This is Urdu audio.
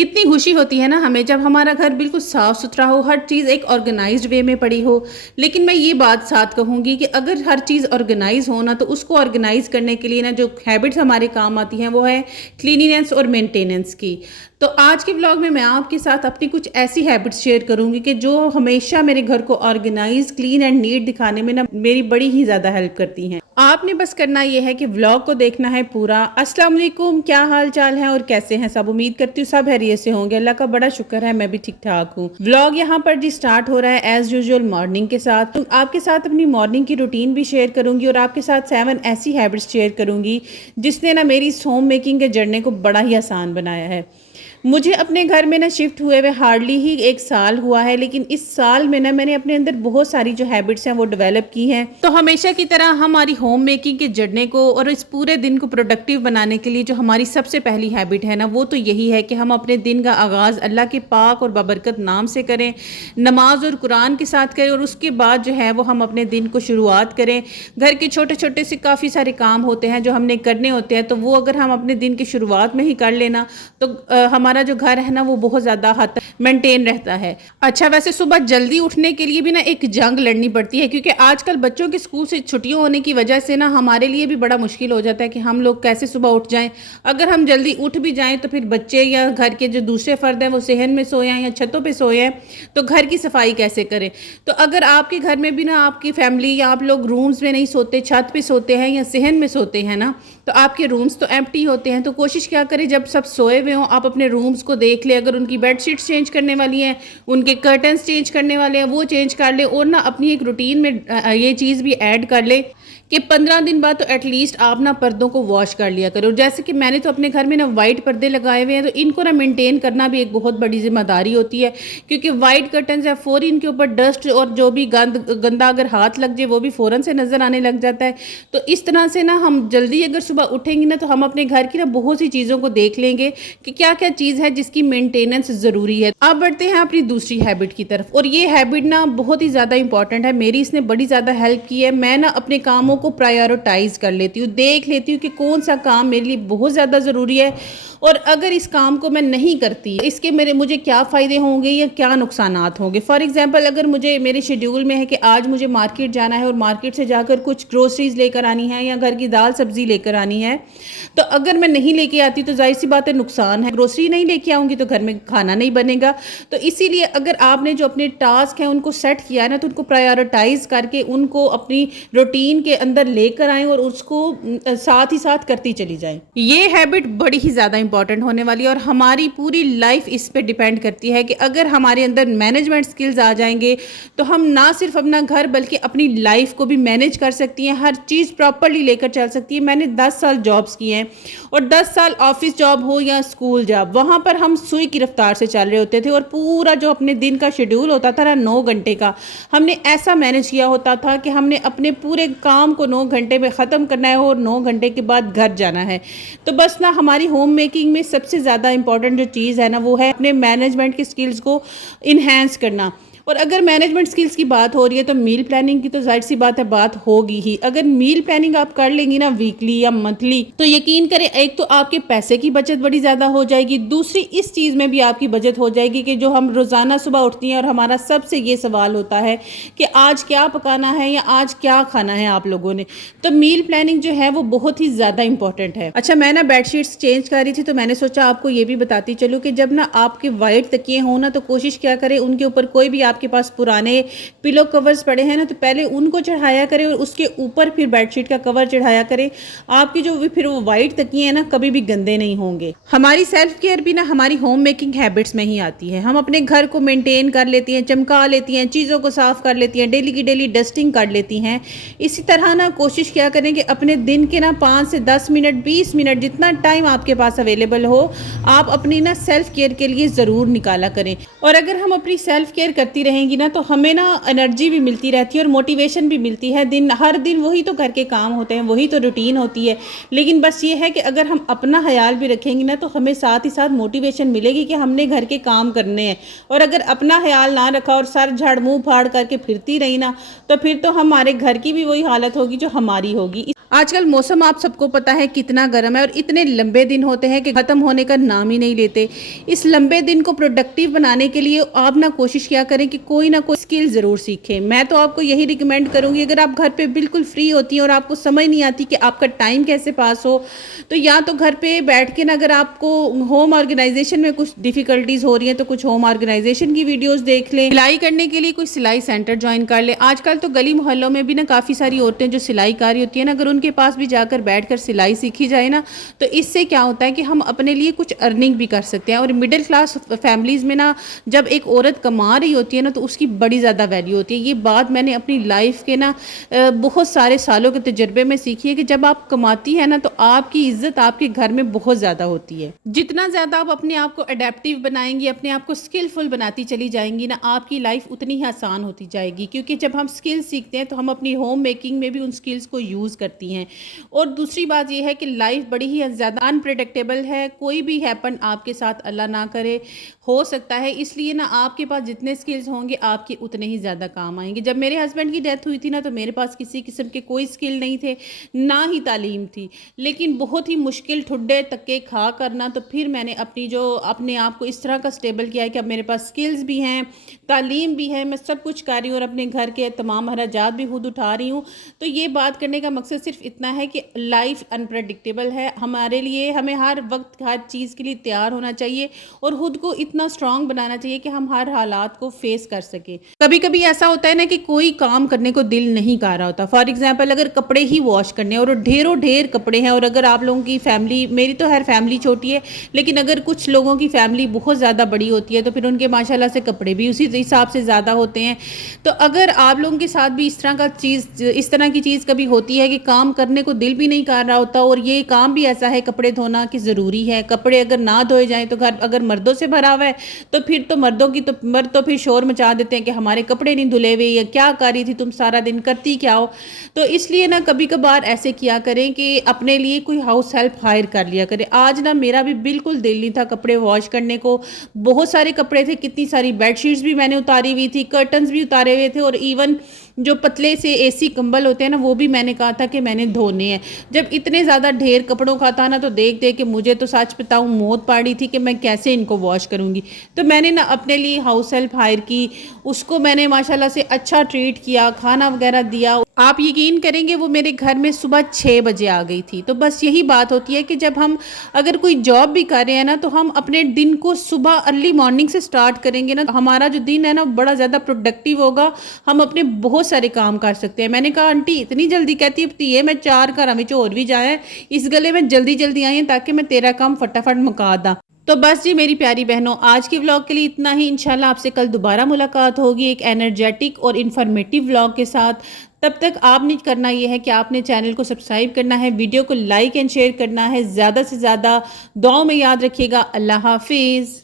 کتنی خوشی ہوتی ہے نا ہمیں جب ہمارا گھر بالکل صاف ستھرا ہو، ہر چیز ایک آرگنائزڈ وے میں پڑی ہو۔ لیکن میں یہ بات ساتھ کہوں گی کہ اگر ہر چیز آرگنائز ہو نا تو اس کو آرگنائز کرنے کے لیے نا جو ہیبٹس ہمارے کام آتی ہیں وہ ہے کلینینس اور مینٹیننس کی۔ تو آج کے ولاگ میں آپ کے ساتھ اپنی کچھ ایسی ہیبٹس شیئر کروں گی کہ جو ہمیشہ میرے گھر کو آرگنائز، کلین اینڈ نیٹ دکھانے میں نا میری بڑی ہی زیادہ ہیلپ کرتی ہیں۔ آپ نے بس کرنا یہ ہے کہ ولاگ کو دیکھنا ہے پورا۔ السلام علیکم، کیا حال چال ہے اور کیسے ہیں سب؟ امید کرتی ہوں سب خیریت سے ہوں گے، اللہ کا بڑا شکر ہے میں بھی ٹھیک ٹھاک ہوں۔ ولاگ یہاں پر جی سٹارٹ ہو رہا ہے ایز یوزول مارننگ کے ساتھ۔ آپ کے ساتھ اپنی مارننگ کی روٹین بھی شیئر کروں گی اور آپ کے ساتھ 7 ایسی ہیبٹس شیئر کروں گی جس نے نا میری اس ہوم میکنگ کے جرنی کو بڑا ہی آسان بنایا ہے۔ مجھے اپنے گھر میں نا شفٹ ہوئے ہارڈلی ہی 1 سال ہوا ہے، لیکن اس سال میں نا میں نے اپنے اندر بہت ساری جو ہیبٹس ہیں وہ ڈیولپ کی ہیں۔ تو ہمیشہ کی طرح ہماری ہوم میکنگ کے جرنی کو اور اس پورے دن کو پروڈکٹیو بنانے کے لیے جو ہماری سب سے پہلی ہیبٹ ہے نا وہ تو یہی ہے کہ ہم اپنے دن کا آغاز اللہ کے پاک اور بابرکت نام سے کریں، نماز اور قرآن کے ساتھ کریں، اور اس کے بعد جو ہے وہ ہم اپنے دن کو شروعات کریں۔ گھر کے چھوٹے چھوٹے سے کافی سارے کام ہوتے ہیں جو ہم نے کرنے ہوتے ہیں، تو وہ اگر ہم اپنے دن کی شروعات میں ہی کر لینا تو ہمارا جو گھر ہے نا وہ بہت زیادہ حد تک مینٹین رہتا ہے۔ اچھا، ویسے صبح جلدی اٹھنے کے لیے بھی نا ایک جنگ لڑنی پڑتی ہے، کیونکہ آج کل بچوں کے اسکول سے چھٹیوں ہونے کی وجہ سے نا ہمارے لیے بھی بڑا مشکل ہو جاتا ہے کہ ہم لوگ کیسے صبح اٹھ جائیں۔ اگر ہم جلدی اٹھ بھی جائیں تو پھر بچے یا گھر کے جو دوسرے فرد ہیں وہ صحن میں سوئے ہیں یا چھتوں پہ سوئے ہیں، تو گھر کی صفائی کیسے کریں؟ تو اگر آپ کے گھر میں بھی نا آپ کی فیملی یا آپ لوگ رومز میں نہیں سوتے، چھت پہ سوتے ہیں یا صحن میں سوتے ہیں نا، تو آپ کے رومز تو ایمپٹی ہوتے ہیں۔ تو کوشش کیا کریں جب سب سوئے ہوئے ہوں آپ اپنے رومز کو دیکھ لیں، اگر ان کی بیڈ شیٹس چینج کرنے والی ہیں، ان کے کرٹنز چینج کرنے والے ہیں وہ چینج کر لیں، اور نا اپنی ایک روٹین میں یہ چیز بھی ایڈ کر لیں کہ 15 دن بعد تو ایٹ لیسٹ آپ نا پردوں کو واش کر لیا کرو۔ جیسے کہ میں نے تو اپنے گھر میں نا وائٹ پردے لگائے ہوئے ہیں، تو ان کو نا مینٹین کرنا بھی ایک بہت بڑی ذمہ داری ہوتی ہے، کیونکہ وائٹ کرٹنز ہے فوری ان کے اوپر ڈسٹ اور جو بھی گندا اگر ہاتھ لگ جائے وہ بھی فوراً سے نظر آنے لگ جاتا ہے۔ تو اس طرح سے نا ہم جلدی اگر صبح اٹھیں گے نا تو ہم اپنے گھر کی نا بہت سی چیزوں کو دیکھ لیں گے کہ کیا کیا چیز ہے جس کی مینٹیننس ضروری ہے۔ اب بڑھتے ہیں اپنی دوسری ہیبٹ کی طرف، اور یہ ہیبٹ نا بہت ہی زیادہ امپورٹنٹ ہے، میری اس نے بڑی زیادہ ہیلپ کی ہے۔ میں نا اپنے کاموں کو پرائیورٹائز کر لیتی ہوں، دیکھ لیتی ہوں کہ کون سا کام میرے لیے بہت زیادہ ضروری ہے، اور اگر اس کام کو میں نہیں کرتی اس کے مجھے کیا فائدے ہوں گے یا کیا نقصانات ہوں گے۔ فار ایگزامپل، اگر مجھے میرے شیڈیول میں ہے کہ آج مجھے مارکیٹ جانا ہے اور مارکیٹ سے جا کر کچھ گروسریز لے کر آنی ہے یا گھر کی دال سبزی لے کر آنی ہے، تو اگر میں نہیں لے کے آتی تو ظاہر سی بات ہے نقصان ہے، گروسری نہیں لے کے آؤں گی تو گھر میں کھانا نہیں بنے گا۔ تو اسی لیے اگر آپ نے جو اپنے ٹاسک ہیں ان کو سیٹ کیا ہے نا تو ان کو پرائیورٹائز کر کے ان کو اپنی روٹین کے اندر لے کر آئیں اور اس کو ساتھ ہی ساتھ کرتی چلی جائیں۔ یہ ہیبٹ بڑی ہی زیادہ امپورٹنٹ ہونے والی ہے اور ہماری پوری لائف اس پہ ڈیپینڈ کرتی ہے کہ اگر ہمارے اندر مینجمنٹ سکلز آ جائیں گے تو ہم نہ صرف اپنا گھر بلکہ اپنی لائف کو بھی مینج کر سکتی ہیں، ہر چیز پراپرلی لے کر چل سکتی ہیں۔ میں نے 10 سال جابز کی ہیں، اور 10 سال آفس جاب ہو یا اسکول جاب، وہاں پر ہم سوئی کی رفتار سے چل رہے ہوتے تھے، اور پورا جو اپنے دن کا شیڈیول ہوتا تھا نا 9 گھنٹے کا، ہم نے ایسا مینج کیا ہوتا تھا کہ ہم نے اپنے پورے کام کو 9 گھنٹے میں ختم کرنا ہے اور 9 گھنٹے کے بعد گھر جانا ہے۔ تو بس نا ہماری ہوم میکنگ میں سب سے زیادہ امپورٹنٹ جو چیز ہے نا وہ ہے اپنے مینجمنٹ کی سکلز کو انہینس کرنا۔ اور اگر مینجمنٹ سکلز کی بات ہو رہی ہے تو میل پلاننگ کی تو ظاہر سی بات ہے بات ہوگی ہی۔ اگر میل پلاننگ آپ کر لیں گی نا ویکلی یا منتھلی، تو یقین کریں ایک تو آپ کے پیسے کی بچت بڑی زیادہ ہو جائے گی، دوسری اس چیز میں بھی آپ کی بچت ہو جائے گی کہ جو ہم روزانہ صبح اٹھتی ہیں اور ہمارا سب سے یہ سوال ہوتا ہے کہ آج کیا پکانا ہے یا آج کیا کھانا ہے آپ لوگوں نے، تو میل پلاننگ جو ہے وہ بہت ہی زیادہ امپورٹنٹ ہے۔ اچھا، میں نا بیڈ شیٹس چینج کر رہی تھی تو میں نے سوچا آپ کو یہ بھی بتاتی چلوں کہ جب نا آپ کے وائٹ تکیے ہوں نا تو کوشش کیا کریں ان کے اوپر کوئی بھی آپ کے پاس پرانے پلو کورز پڑے ہیں نا تو پہلے ان کو چڑھایا کریں اور اس کے اوپر پھر بیڈ شیٹ کا کور چڑھایا کریں۔ آپ کی جو پھر وہ وائٹ تکیے ہیں نا کبھی بھی گندے نہیں ہوں گے۔ ہماری سیلف کیئر بھی نا ہماری ہوم میکنگ ہیبٹس میں ہی آتی ہے، ہم اپنے گھر کو مینٹین کر لیتی ہیں، چمکا لیتی ہیں، چیزوں کو صاف کر لیتی ہیں، ڈیلی کی ڈیلی ڈسٹنگ کر لیتی ہیں۔ اسی طرح نا کوشش کیا کریں کہ اپنے دن کے نا 5 سے 10 منٹ 20 منٹ جتنا ٹائم آپ کے پاس اویلیبل ہو آپ اپنی نا سیلف کیئر کے لیے ضرور نکالا کریں۔ اور اگر ہم اپنی سیلف کیئر کرتی کرتی رہیں گی نا تو ہمیں نا انرجی بھی ملتی رہتی ہے اور موٹیویشن بھی ملتی ہے. ہر دن وہی تو گھر کے کام ہوتے ہیں, وہی تو روٹین ہوتی ہے, لیکن بس یہ ہے کہ اگر ہم اپنا خیال بھی رکھیں گے نا تو ہمیں ساتھ ہی ساتھ موٹیویشن ملے گی کہ ہم نے گھر کے کام کرنے ہیں. اور اگر اپنا خیال نہ رکھا اور سر جھاڑ منہ پھاڑ کر کے پھرتی رہی نا تو پھر تو ہمارے گھر کی بھی وہی حالت ہوگی جو ہماری ہوگی. آج کل موسم آپ سب کو پتا ہے کتنا گرم ہے اور اتنے لمبے دن ہوتے ہیں کہ ختم ہونے کا نام ہی نہیں لیتے. اس لمبے دن کو پروڈکٹیو بنانے کے لیے آپ نہ کوشش کیا کریں کہ کوئی نہ کوئی اسکل ضرور سیکھیں. میں تو آپ کو یہی ریکمینڈ کروں گی, اگر آپ گھر پہ بالکل فری ہوتی ہیں اور آپ کو سمجھ نہیں آتی کہ آپ کا ٹائم کیسے پاس ہو, تو یا تو گھر پہ بیٹھ کے نا اگر آپ کو ہوم آرگنائزیشن میں کچھ ڈیفیکلٹیز ہو رہی ہیں تو کچھ ہوم آرگنائزیشن کی ویڈیوز دیکھ لیں. سلائی کرنے کے لیے کوئی سلائی سینٹر جوائن کر لیں. آج کل تو گلی محلوں میں بھی نا کافی ساری عورتیں جو سلائی کاری ہوتی ہیں نا, اگر ان کے پاس بھی جا کر بیٹھ کر سلائی سیکھی جائے نا تو اس سے کیا ہوتا ہے کہ ہم اپنے لیے کچھ ارننگ بھی کر سکتے ہیں. اور مڈل کلاس فیملیز میں نا جب ایک عورت کما رہی ہوتی ہے نا تو اس کی بڑی زیادہ ویلیو ہوتی ہے. یہ بات میں نے اپنی لائف کے نا بہت سارے سالوں کے تجربے میں سیکھی ہے کہ جب آپ کماتی ہے نا تو آپ کی عزت آپ کے گھر میں بہت زیادہ ہوتی ہے. جتنا زیادہ آپ اپنے آپ کو اڈیپٹیو بنائیں گی, اپنے آپ کو اسکلفل بناتی چلی جائیں گی نا, آپ کی لائف اتنی ہی آسان ہوتی جائے گی. کیونکہ جب ہم اسکل سیکھتے ہیں تو ہم اپنی ہوم میکنگ میں بھی ان اسکلس کو یوز کرتی ہیں. اور دوسری بات یہ ہے کہ لائف بڑی ہی زیادہ انپریڈکٹیبل ہے. کوئی بھی ہیپن آپ کے ساتھ اللہ نہ کرے ہو سکتا ہے, اس لیے نا آپ کے پاس جتنے اسکلز ہوں گے آپ کے اتنے ہی زیادہ کام آئیں گے. جب میرے ہسبینڈ کی ڈیتھ ہوئی تھی نا تو میرے پاس کسی قسم کے کوئی اسکل نہیں تھے, نہ ہی تعلیم تھی, لیکن بہت ہی مشکل ٹھڈے تکے کھا کرنا تو پھر میں نے اپنے آپ کو اس طرح کا اسٹیبل کیا ہے کہ اب میرے پاس اسکلز بھی ہیں, تعلیم بھی ہے, میں سب کچھ کر رہی ہوں اور اپنے گھر کے تمام اخراجات بھی خود اٹھا رہی ہوں. تو یہ بات کرنے کا مقصد صرف اتنا ہے کہ لائف انپریڈکٹیبل ہے ہمارے لیے. ہمیں ہر وقت ہر چیز کے لیے تیار ہونا چاہیے اور خود کو اتنا اسٹرانگ بنانا چاہیے کہ ہم ہر حالات کو فیس کر سکیں. کبھی کبھی ایسا ہوتا ہے نا کہ کوئی کام کرنے کو دل نہیں کر رہا ہوتا. فار ایگزامپل اگر کپڑے ہی واش کرنے اور ڈھیروں ڈھیر کپڑے ہیں, اور اگر آپ لوگوں کی فیملی, میری تو ہر فیملی چھوٹی ہے لیکن اگر کچھ لوگوں کی فیملی بہت زیادہ بڑی ہوتی ہے تو پھر ان کے ماشاءاللہ سے کپڑے بھی اسی حساب سے زیادہ ہوتے ہیں. تو اگر آپ لوگوں کے ساتھ بھی اس طرح کی چیز کبھی ہوتی ہے کہ کام کرنے کو دل بھی نہیں کر رہا ہوتا, اور یہ کام بھی ایسا ہے کپڑے دھونا کہ ضروری ہے, کپڑے اگر نہ دھوئے جائیں تو گھر اگر مردوں سے بھرا ہوا ہے تو پھر تو مرد تو پھر شور مچا دیتے ہیں کہ ہمارے کپڑے نہیں دھلے ہوئے, یا کیا کر رہی تھی تم سارا دن, کرتی کیا ہو. تو اس لیے نا کبھی کبھار ایسے کیا کریں کہ اپنے لیے کوئی ہاؤس ہیلپ ہائر کر لیا کرے. آج نا میرا بھی بالکل دل نہیں تھا کپڑے واش کرنے کو, بہت سارے کپڑے تھے, کتنی ساری بیڈ شیٹس بھی میں نے اتاری ہوئی تھی, کرٹنز بھی اتارے ہوئے تھے, اور ایون جو پتلے سے اے سی کمبل ہوتے ہیں نا وہ بھی میں نے کہا تھا کہ میں نے دھونے ہیں. جب اتنے زیادہ ڈھیر کپڑوں کا تھا نا تو دیکھ کے مجھے تو سچ بتاؤں موت پاڑی تھی کہ میں کیسے ان کو واش کروں گی. تو میں نے نا اپنے لیے ہاؤس ہیلپ ہائر کی, اس کو میں نے ماشاءاللہ سے اچھا ٹریٹ کیا, کھانا وغیرہ دیا. آپ یقین کریں گے وہ میرے گھر میں صبح 6 بجے آ گئی تھی. تو بس یہی بات ہوتی ہے کہ جب ہم اگر کوئی جاب بھی کر رہے ہیں نا تو ہم اپنے دن کو صبح ارلی مارننگ سے سٹارٹ کریں گے نا, ہمارا جو دن ہے نا بڑا زیادہ پروڈکٹیو ہوگا, ہم اپنے بہت سارے کام کر سکتے ہیں. میں نے کہا آنٹی اتنی جلدی کہتی ہے میں 4 گھر میں اور بھی جائیں اس گلے میں جلدی آئی ہیں تاکہ میں تیرا کام فٹافٹ مکا دا. تو بس جی میری پیاری بہنوں, آج کے ولاگ کے لیے اتنا ہی. انشاءاللہ آپ سے کل دوبارہ ملاقات ہوگی ایک انرجیٹک اور انفارمیٹیو ولاگ کے ساتھ. تب تک آپ نے کرنا یہ ہے کہ آپ نے چینل کو سبسکرائب کرنا ہے, ویڈیو کو لائک اینڈ شیئر کرنا ہے, زیادہ سے زیادہ دعاؤں میں یاد رکھیے گا. اللہ حافظ.